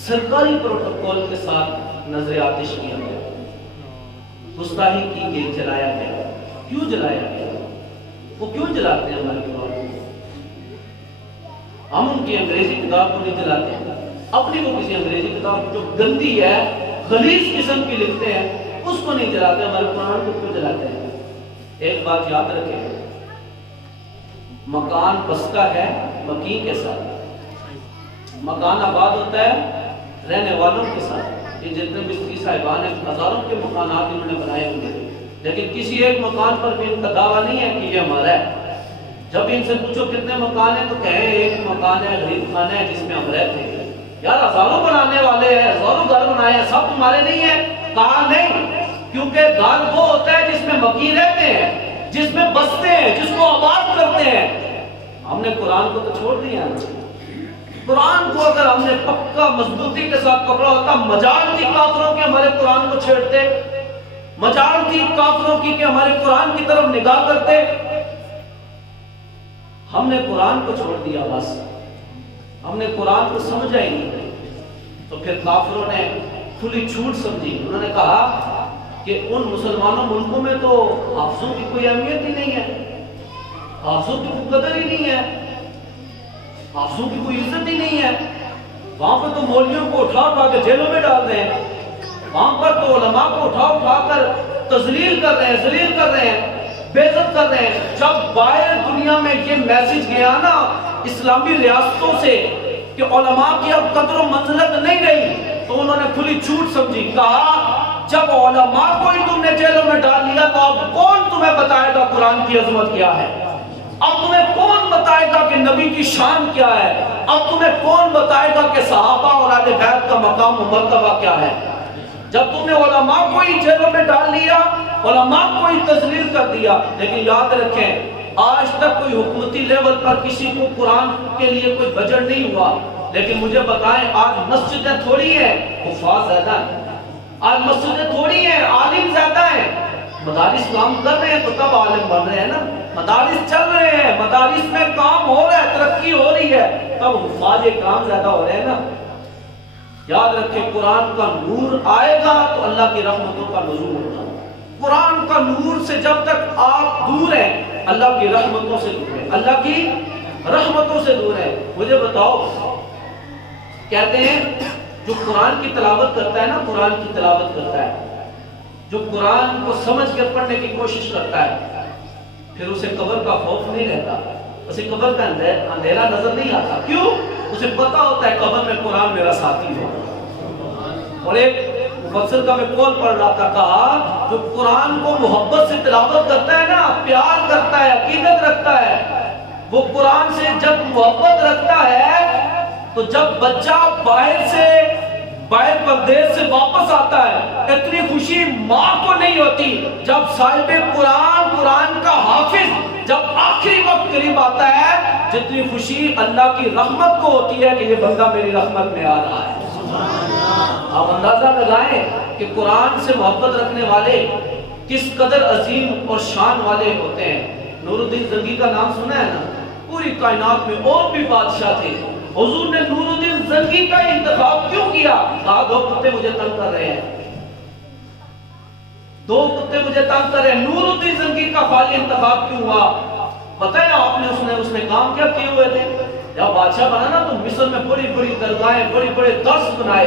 سرکاری پروٹوکول کے ساتھ نظر آتش کیا گیا، گستاخی کی گئی، جلایا گیا۔ کیوں جلایا گیا؟ وہ کیوں جلاتے ہیں ہمارے قرآن کو؟ ہم ان کی انگریزی کتاب کو نہیں جلاتے ہیں، اپنی وہ کسی انگریزی کتاب جو گندی ہے، غلیظ قسم کی لکھتے ہیں، اس کو نہیں جلاتے، ہمارے قرآن کو کیوں جلاتے ہیں؟ ایک بات یاد رکھیں، مکان بستا ہے مکین کے ساتھ، مکان آباد ہوتا ہے رہنے والوں کے ساتھ۔ یہ جتنے مستری صاحبان ہیں، ہزاروں کے مکانات انہوں نے بنائے ہوں گے، لیکن کسی ایک مکان پر بھی ان کا دعویٰ نہیں ہے کہ یہ ہمارا ہے۔ جب ان سے پوچھو کتنے مکان ہیں تو کہیں ایک مکان ہے، غریب خانہ ہے جس میں ہم رہتے ہیں۔ یار ہزاروں بنانے والے ہیں، ہزاروں گھر بنائے ہیں، سب تمہارے نہیں ہیں؟ کہا نہیں، کیونکہ گھر وہ ہوتا ہے جس میں مکی رہتے ہیں، جس میں بستے ہیں، جس کو آباد کرتے ہیں۔ ہم نے قرآن کو تو چھوڑ دیا ہے۔ قرآن کو اگر ہم نے پکا مضبوطی کے ساتھ پکڑا ہوتا، مجال تھی کافروں کے ہمارے قرآن کو چھیڑتے، مجال تھی کافروں کی کہ ہمارے قرآن کی طرف نگاہ کرتے۔ ہم نے قرآن کو چھوڑ دیا، بس ہم نے قرآن کو سمجھا ہی نہیں. تو پھر کافروں نے کھلی چھوٹ سمجھی. انہوں نے کہا کہ ان مسلمانوں ملکوں میں تو حافظوں کی کوئی اہمیت ہی نہیں ہے، حافظوں کی کوئی قدر ہی نہیں ہے، حافظوں کی کوئی عزت ہی نہیں ہے. وہاں پر تو مولویوں کو اٹھا اٹھا کے جیلوں میں ڈال رہے ہیں، وہاں پر تو علماء کو اٹھا اٹھا کر تذلیل کر رہے ہیں، ذلیل کر رہے ہیں، بے عزت کر رہے ہیں. جب باہر دنیا میں یہ میسج گیا نا اسلامی ریاستوں سے کہ علماء کی اب قدر و منزلت نہیں رہی، تو انہوں نے کھلی جھوٹ سمجھی. کہا جب علماء کو ہی تم نے جیلوں میں ڈال لیا تو اب کون تمہیں بتائے گا قرآن کی عظمت کیا ہے؟ اب تمہیں کون بتائے گا کہ نبی کی شان کیا ہے؟ اب تمہیں کون بتائے گا کہ صحابہ اور اہل بیت کا مقام و مرتبہ کیا ہے؟ جب تم نے علماء کو ہی جیلوں میں ڈال لیا، علماء کو ہی تذلیل کر دیا. لیکن یاد رکھیں آج تک کوئی حکومتی لیول پر کسی کو قرآن کے لیے کوئی بجٹ نہیں ہوا. لیکن مجھے بتائیں آج مسجدیں تھوڑی ہیں، حفاظ زیادہ ہیں. آج مسجدیں تھوڑی ہیں، عالم زیادہ ہیں. مدارس کام کر رہے ہیں تو تب عالم بن رہے ہیں نا. مدارس چل رہے ہیں، مدارس میں کام ہو رہا ہے، ترقی ہو رہی ہے، تب حفاظ کام زیادہ ہو رہے ہیں نا. یاد رکھیں قرآن کا نور آئے گا تو اللہ کی رحمتوں کا نزول ہوگا. قرآن کا نور سے جب تک آپ دور ہیں اللہ کی رحمتوں سے دور ہیں، اللہ کی رحمتوں سے دور ہیں. مجھے بتاؤ، کہتے ہیں جو قرآن کی تلاوت کرتا ہے نا، قرآن کی تلاوت کرتا ہے، جو قرآن کو سمجھ کر پڑھنے کی کوشش کرتا ہے، پھر اسے قبر کا خوف نہیں رہتا، اسے قبر کا اندھیرا نظر نہیں آتا. کیوں؟ اسے پتا ہوتا ہے قبر میں قرآن میرا ساتھی ہے. اور ایک مفسر کا میں قول پڑھ رہا تھا، کہا جو قرآن کو محبت سے تلاوت کرتا ہے نا، پیار کرتا ہے، عقیدت رکھتا ہے، وہ قرآن سے جب محبت رکھتا ہے تو جب بچہ باہر پردیس سے واپس آتا ہے اتنی خوشی ماں کو نہیں ہوتی. جب صاحب قرآن کا حافظ جب آخری وقت قریب آتا ہے جتنی خوشی اللہ کی رحمت کو ہوتی ہے کہ یہ بندہ میری رحمت میں آ رہا ہے. آپ اندازہ لگائیں کہ قرآن سے محبت رکھنے والے کس قدر عظیم اور شان والے ہوتے ہیں. نور الدین زنگی کا نام سنا ہے نا؟ پوری کائنات میں اور بھی بادشاہ تھے، حضور نے نور الدین زنگی کا انتخاب کیوں کیا؟ کہا دو کتے مجھے تنگ کر رہے ہیں، دو کتے مجھے تنگ کر رہے ہیں. نور الدین زنگی کا خالی انتخاب کیوں ہوا؟ پتہ ہے آپ نے اس نے کام کیا کیے ہوئے تھے؟ جب بادشاہ بنا نا تو مصر میں بڑی بڑی درگاہیں، بڑے بڑے درس بنائے،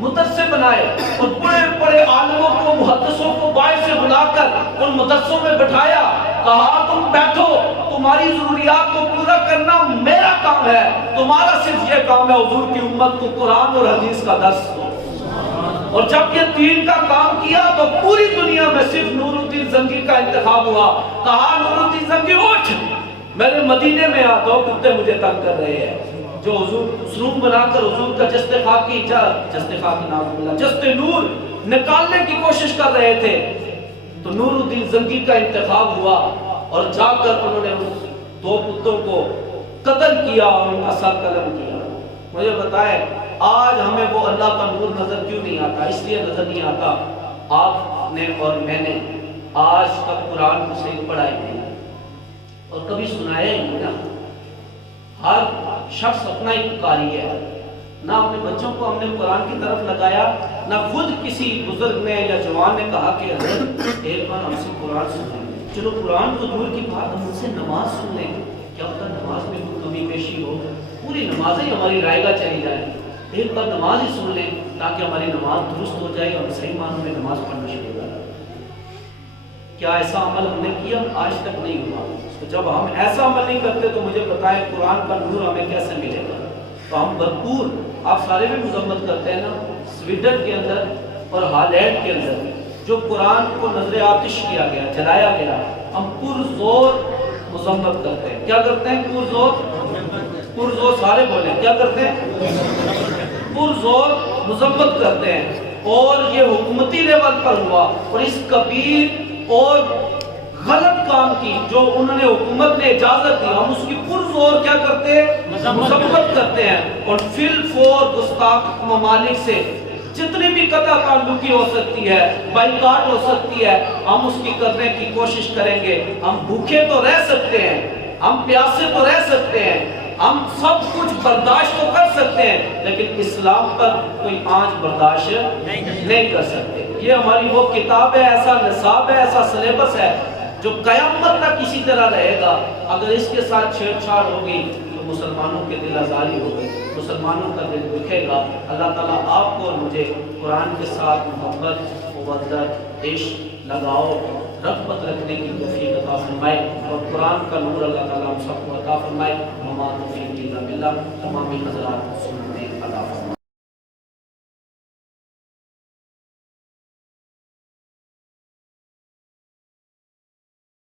مدرسے بنائے، اور بڑے بڑے عالموں کو، محدثوں کو باہر سے بلا کر ان مدرسوں میں بٹھایا. کہا تم بیٹھو، تمہاری ضروریات کو پورا کرنا میرا کام ہے، تمہارا صرف یہ کام ہے حضور کی امت کو قرآن اور حدیث کا درس دو. اور جب یہ دین کا کام کیا تو پوری دنیا میں صرف نور الدین زنگی کا انتخاب ہوا. کہا نور الدین زنگی اٹھ، میرے مدینے میں آ، دو کتے مجھے تنگ کر رہے ہیں. جو حضور سلوک بنا کر حضور کا جست نور نکالنے کی کوشش کر رہے تھے، تو نور الدین زنگی کا انتخاب ہوا اور جا کر انہوں نے اس دو کتوں کو قتل کیا اور ان کا سر قلم کیا. مجھے بتائیں آج ہمیں وہ اللہ کا نور نظر کیوں نہیں آتا؟ اس لیے نظر نہیں آتا آپ نے اور میں نے آج تک قرآن کو صحیح پڑھا ہی نہیں اور کبھی سنایا ہی نہیں نا. ہر شخص اپنا ہی قاری ہے، نہ اپنے بچوں کو ہم نے قرآن کی طرف لگایا، نہ خود کسی بزرگ نے یا جوان نے کہا کہ حضرت ایک بار ہم سے قرآن سن لیں. چلو قرآن کو دور کی بات، ہم سے نماز سن لیں، کیا ہوتا نماز میں کوئی کمی بیشی ہو، پوری نماز ہی ہماری رائے گاہ چلی جائے. ایک بار نماز ہی سن لیں تاکہ ہماری نماز درست ہو جائے اور صحیح معنوں میں نماز پڑھنا شروع کر دیں. کیا ایسا عمل ہم نے کیا؟ آج تک نہیں ہوا. جب ہم ایسا عمل نہیں کرتے تو مجھے بتائیں قرآن کا نور ہمیں کیسے ملے گا؟ تو ہم بھرپور، آپ سارے بھی مذمت کرتے ہیں نا، سویڈن کے اندر اور ہالینڈ کے اندر جو قرآن کو نظر آتش کیا گیا، جلایا گیا، ہم پرزور مذمت کرتے ہیں. کیا کرتے ہیں؟ پرزور سارے بولیں، کیا کرتے ہیں؟ پرزور مذمت کرتے ہیں. اور یہ حکومتی لیول پر ہوا اور اس کبیر اور غلط کام کی جو انہوں نے حکومت نے اجازت دی، ہم اس کی پرزور کیا کرتے ہیں؟ مذمت کرتے ہیں. اور فور گستاخ ممالک سے جتنی بھی قطع تعلقی ہو سکتی ہے، بائیکاٹ ہو سکتی ہے، ہم اس کی کرنے کی کوشش کریں گے. ہم بھوکے تو رہ سکتے ہیں، ہم پیاسے تو رہ سکتے ہیں، ہم سب کچھ برداشت تو کر سکتے ہیں لیکن اسلام پر کوئی آنچ برداشت نہیں کر سکتے. یہ ہماری وہ کتاب ہے، ایسا نصاب ہے، ایسا سلیبس ہے جو قیامت تک اسی طرح رہے گا. اگر اس کے ساتھ چھیڑ چھاڑ ہوگی تو مسلمانوں کے دل آزاری ہوگی، مسلمانوں کا دل دکھے گا. اللہ تعالیٰ آپ کو اور مجھے قرآن کے ساتھ محبت، مودت، عشق، لگاؤ، رغبت رکھنے کی توفیق عطا فرمائے اور قرآن کا نور اللہ تعالیٰ ہم سب کو عطا فرمائے. وما توفیقی الا باللہ. تمامی حضرات سنتے اللہ.